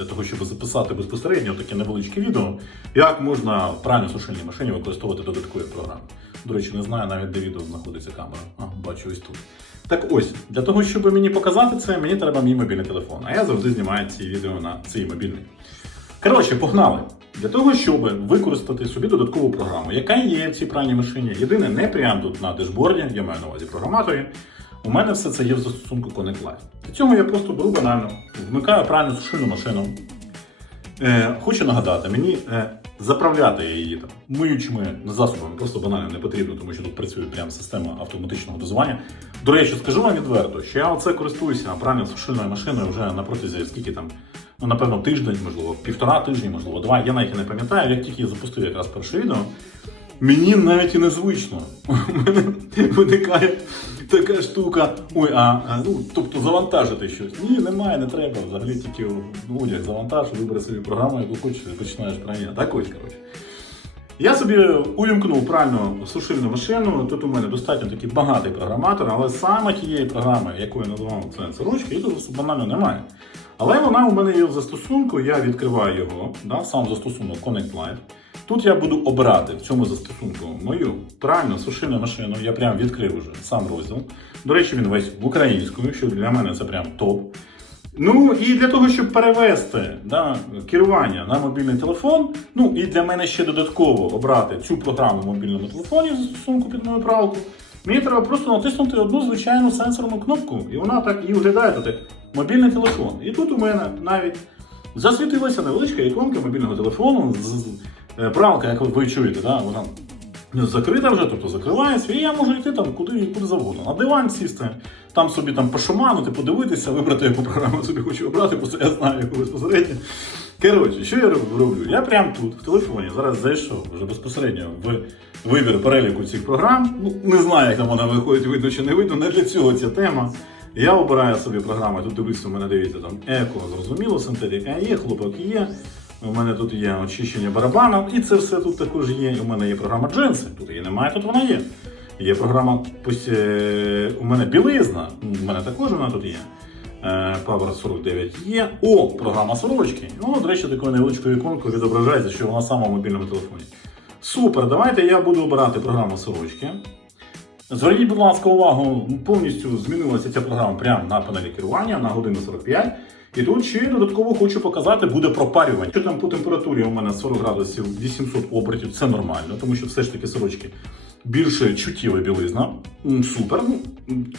для того, щоб записати безпосередньо таке невеличке відео, як можна в пральній сушильній машині використовувати додаткові програми. До речі, не знаю навіть де відео знаходиться камера. А, бачу ось тут. Так ось, для того, щоб мені показати це, мені треба мій мобільний телефон. А я завжди знімаю ці відео на цей мобільний. Коротше, погнали. Для того, щоб використати собі додаткову програму, яка є в цій пральній машині, єдине, не прямо тут на дешборді, я маю на увазі програматорі. У мене все це є в застосунку Connect Live. Для цього я просто беру банально, вмикаю пральну сушильну машину. Е, хочу нагадати, мені е, заправляти її там миючими засобами просто банально не потрібно, тому що тут працює прямо система автоматичного дозування. До речі, скажу вам відверто, що я оце користуюся пральною сушильною машиною вже на протязі скільки там, ну напевно, тиждень, можливо, півтора тижні, можливо, два. Я навіть не пам'ятаю, як тільки я запустив якраз перше відео. Мені навіть і незвично. У мене виникає така штука. Ой, а, а ну, тобто завантажити щось. Ні, немає, не треба. Взагалі тільки одяг завантаж, вибери собі програму, яку хочеш, і починаєш прання. Так ось, коротше. Я собі увімкнув пральну сушильну машину. Тут у мене достатньо такий багатий програматор, але саме тієї програми, яку я називав це сорочки, її тут банально немає. Але вона у мене є в застосунку, я відкриваю його, да, сам застосунок Connect Live. Тут я буду обирати в цьому застосунку мою пральну сушильну машину. Я прям відкрив уже сам розділ. До речі, він весь в українською, що для мене це прям топ. Ну і для того, щоб перевести да, керування на мобільний телефон, ну і для мене ще додатково обрати цю програму в мобільному телефоні в застосунку під мою правку, мені треба просто натиснути одну звичайну сенсорну кнопку, і вона так і виглядає тут мобільний телефон. І тут у мене навіть засвітилася невеличка іконка мобільного телефону. з- е, як ви- чуєте, да, вона закрита вже, тобто закривається, і я можу йти там куди, куди завгодно. На диван сісти, там собі там пошуманути, подивитися, вибрати, яку програму собі хочу обрати, бо я знаю, яку безпосередньо. Коротше, що я роблю? Я прямо тут, в телефоні, зараз зайшов вже безпосередньо в вибір переліку цих програм. Ну, не знаю, як там вона виходить, видно чи не видно, не для цього ця тема. Я обираю собі програми, тут дивіться, у мене дивіться там еко, зрозуміло, синтетика є, хлопок є. У мене тут є очищення барабану, і це все тут також є. У мене є програма джинси, тут її немає, тут вона є. Є програма пусть, е, у мене білизна, у мене також вона тут є. Е, Power 49 є. О, програма сорочки. Ну, до речі, такою невеличкою іконкою відображається, що вона сама в мобільному телефоні. Супер, давайте я буду обирати програму сорочки. Зверніть, будь ласка, увагу, повністю змінилася ця програма прямо на панелі керування на годину 45. І тут ще додатково хочу показати, буде пропарювання. Що там по температурі у мене 40 градусів 800 обертів, це нормально, тому що все ж таки сорочки більше чуттєва білизна. Супер. Ну,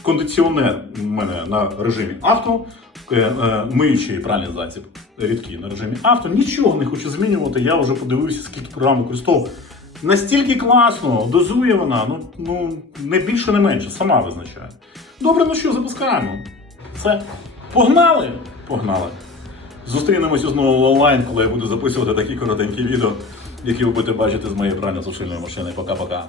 Кондиціонер у мене на режимі авто, е, е, миючий пральний засіб рідкий на режимі авто. Нічого не хочу змінювати. Я вже подивився, скільки програм використовував. Настільки класно, дозує вона, ну, ну не більше, не менше, сама визначає. Добре, ну що, запускаємо. Все. Погнали! Погнали. Зустрінемося знову онлайн, коли я буду записувати такі коротенькі відео, які ви будете бачити з моєї прально сушильної машини. Пока-пока.